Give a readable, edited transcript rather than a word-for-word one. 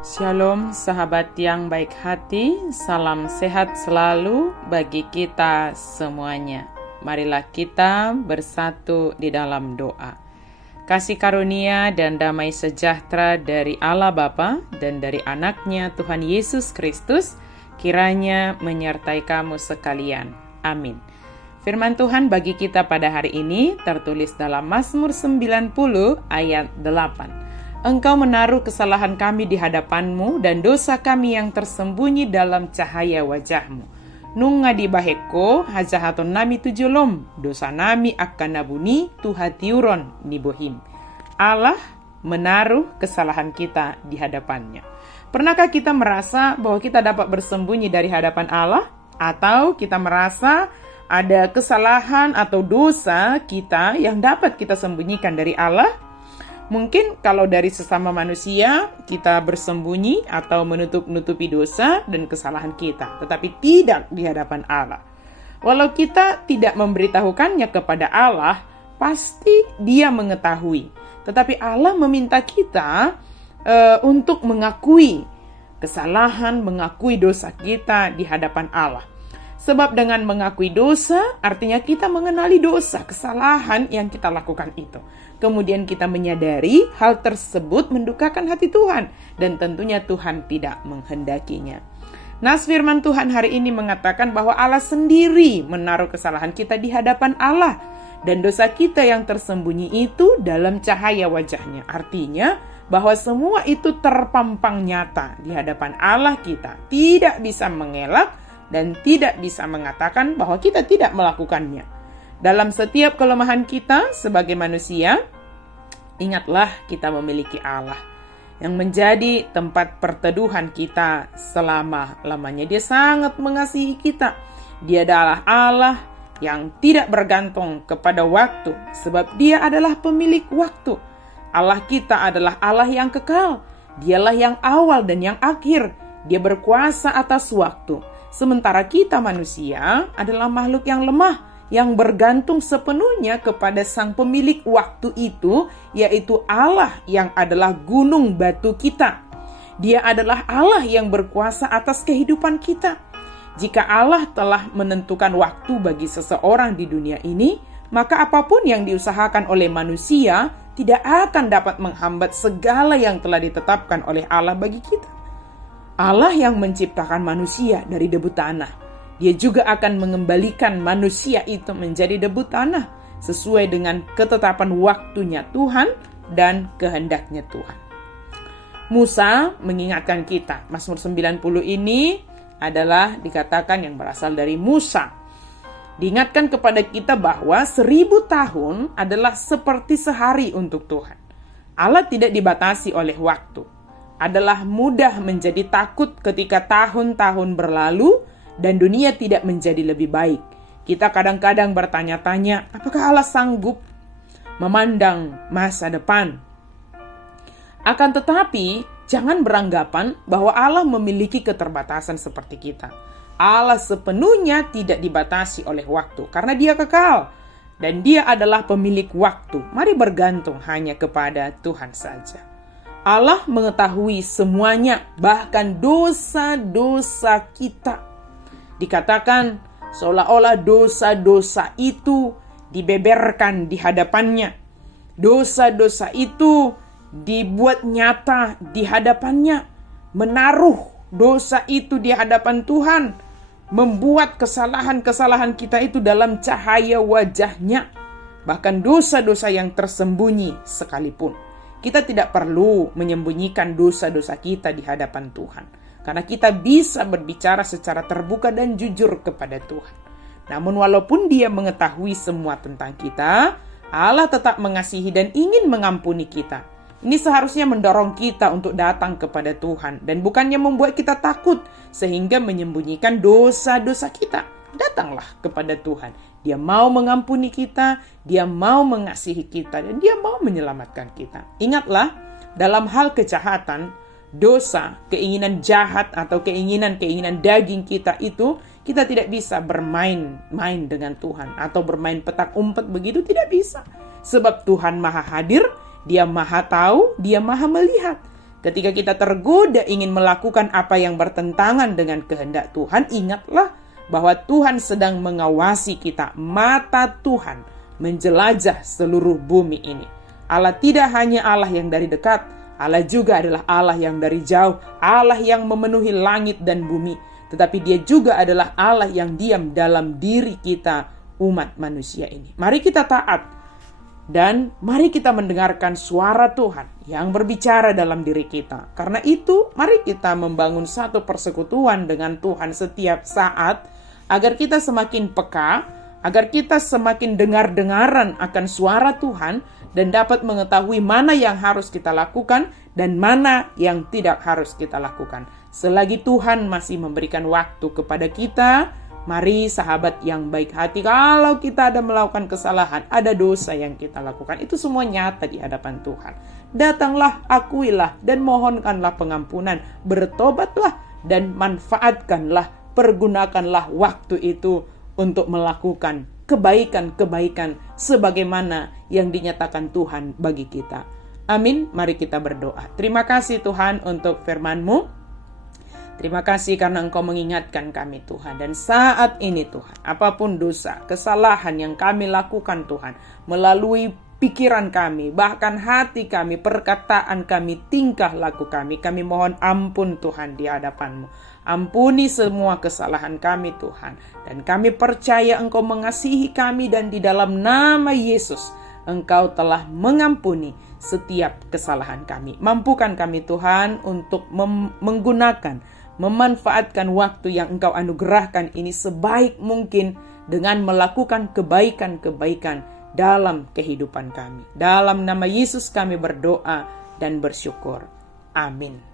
Shalom sahabat yang baik hati, salam sehat selalu bagi kita semuanya. Marilah kita bersatu di dalam doa. Kasih karunia dan damai sejahtera dari Allah Bapa dan dari anaknya Tuhan Yesus Kristus kiranya menyertai kamu sekalian. Amin. Firman Tuhan bagi kita pada hari ini tertulis dalam Mazmur 90 ayat 8. Engkau menaruh kesalahan kami di hadapan-Mu dan dosa kami yang tersembunyi dalam cahaya wajah-Mu. Nung ngadi baheko hajahaton nami tujulom, dosa nami akan nabuni tuhatiuron nibohim. Allah menaruh kesalahan kita di hadapannya. Pernahkah kita merasa bahwa kita dapat bersembunyi dari hadapan Allah? Atau kita merasa ada kesalahan atau dosa kita yang dapat kita sembunyikan dari Allah? Mungkin kalau dari sesama manusia kita bersembunyi atau menutup-nutupi dosa dan kesalahan kita, tetapi tidak di hadapan Allah. Walau kita tidak memberitahukannya kepada Allah, pasti Dia mengetahui. Tetapi Allah meminta kita untuk mengakui kesalahan, mengakui dosa kita di hadapan Allah. Sebab dengan mengakui dosa, artinya kita mengenali dosa, kesalahan yang kita lakukan itu. Kemudian kita menyadari hal tersebut mendukakan hati Tuhan. Dan tentunya Tuhan tidak menghendakinya. Nas firman Tuhan hari ini mengatakan bahwa Allah sendiri menaruh kesalahan kita di hadapan Allah. Dan dosa kita yang tersembunyi itu dalam cahaya wajahnya. Artinya bahwa semua itu terpampang nyata di hadapan Allah kita. Tidak bisa mengelak dan tidak bisa mengatakan bahwa kita tidak melakukannya. Dalam setiap kelemahan kita sebagai manusia, ingatlah kita memiliki Allah yang menjadi tempat perteduhan kita selama-lamanya. Dia sangat mengasihi kita. Dia adalah Allah yang tidak bergantung kepada waktu, sebab Dia adalah pemilik waktu. Allah kita adalah Allah yang kekal. Dialah yang awal dan yang akhir. Dia berkuasa atas waktu. Sementara kita manusia adalah makhluk yang lemah, yang bergantung sepenuhnya kepada sang pemilik waktu itu, yaitu Allah yang adalah gunung batu kita. Dia adalah Allah yang berkuasa atas kehidupan kita. Jika Allah telah menentukan waktu bagi seseorang di dunia ini, maka apapun yang diusahakan oleh manusia tidak akan dapat menghambat segala yang telah ditetapkan oleh Allah bagi kita. Allah yang menciptakan manusia dari debu tanah, Dia juga akan mengembalikan manusia itu menjadi debu tanah sesuai dengan ketetapan waktunya Tuhan dan kehendaknya Tuhan. Musa mengingatkan kita, Mazmur 90 ini adalah dikatakan yang berasal dari Musa. Diingatkan kepada kita bahwa 1000 tahun adalah seperti sehari untuk Tuhan. Allah tidak dibatasi oleh waktu. Adalah mudah menjadi takut ketika tahun-tahun berlalu dan dunia tidak menjadi lebih baik. Kita kadang-kadang bertanya-tanya, apakah Allah sanggup memandang masa depan? Akan tetapi, jangan beranggapan bahwa Allah memiliki keterbatasan seperti kita. Allah sepenuhnya tidak dibatasi oleh waktu, karena Dia kekal. Dan Dia adalah pemilik waktu. Mari bergantung hanya kepada Tuhan saja. Allah mengetahui semuanya, bahkan dosa-dosa kita. Dikatakan seolah-olah dosa-dosa itu dibeberkan di hadapannya. Dosa-dosa itu dibuat nyata di hadapannya. Menaruh dosa itu di hadapan Tuhan. Membuat kesalahan-kesalahan kita itu dalam cahaya wajahnya. Bahkan dosa-dosa yang tersembunyi sekalipun. Kita tidak perlu menyembunyikan dosa-dosa kita di hadapan Tuhan. Karena kita bisa berbicara secara terbuka dan jujur kepada Tuhan. Namun walaupun Dia mengetahui semua tentang kita, Allah tetap mengasihi dan ingin mengampuni kita. Ini seharusnya mendorong kita untuk datang kepada Tuhan. Dan bukannya membuat kita takut sehingga menyembunyikan dosa-dosa kita. Datanglah kepada Tuhan. Dia mau mengampuni kita, Dia mau mengasihi kita, dan Dia mau menyelamatkan kita. Ingatlah, dalam hal kejahatan, dosa, keinginan jahat atau keinginan-keinginan daging kita itu, kita tidak bisa bermain-main dengan Tuhan atau bermain petak umpet begitu, tidak bisa. Sebab Tuhan Maha Hadir, Dia Maha Tahu, Dia Maha Melihat. Ketika kita tergoda ingin melakukan apa yang bertentangan dengan kehendak Tuhan, ingatlah bahwa Tuhan sedang mengawasi kita. Mata Tuhan menjelajah seluruh bumi ini. Allah tidak hanya Allah yang dari dekat, Allah juga adalah Allah yang dari jauh, Allah yang memenuhi langit dan bumi. Tetapi Dia juga adalah Allah yang diam dalam diri kita, umat manusia ini. Mari kita taat. Dan mari kita mendengarkan suara Tuhan yang berbicara dalam diri kita. Karena itu, mari kita membangun satu persekutuan dengan Tuhan setiap saat, agar kita semakin peka, agar kita semakin dengar-dengaran akan suara Tuhan, dan dapat mengetahui mana yang harus kita lakukan, dan mana yang tidak harus kita lakukan. Selagi Tuhan masih memberikan waktu kepada kita, mari sahabat yang baik hati, kalau kita ada melakukan kesalahan, ada dosa yang kita lakukan, itu semua nyata di hadapan Tuhan. Datanglah, akuilah, dan mohonkanlah pengampunan. Bertobatlah dan manfaatkanlah, pergunakanlah waktu itu untuk melakukan kebaikan-kebaikan sebagaimana yang dinyatakan Tuhan bagi kita. Amin. Mari kita berdoa. Terima kasih Tuhan untuk firman-Mu. Terima kasih karena Engkau mengingatkan kami Tuhan. Dan saat ini Tuhan, apapun dosa, kesalahan yang kami lakukan Tuhan, melalui pikiran kami, bahkan hati kami, perkataan kami, tingkah laku kami mohon ampun Tuhan di hadapan-Mu. Ampuni semua kesalahan kami Tuhan. Dan kami percaya Engkau mengasihi kami, dan di dalam nama Yesus Engkau telah mengampuni setiap kesalahan kami. Mampukan kami Tuhan untuk memanfaatkan waktu yang Engkau anugerahkan ini sebaik mungkin dengan melakukan kebaikan-kebaikan dalam kehidupan kami. Dalam nama Yesus kami berdoa dan bersyukur. Amin.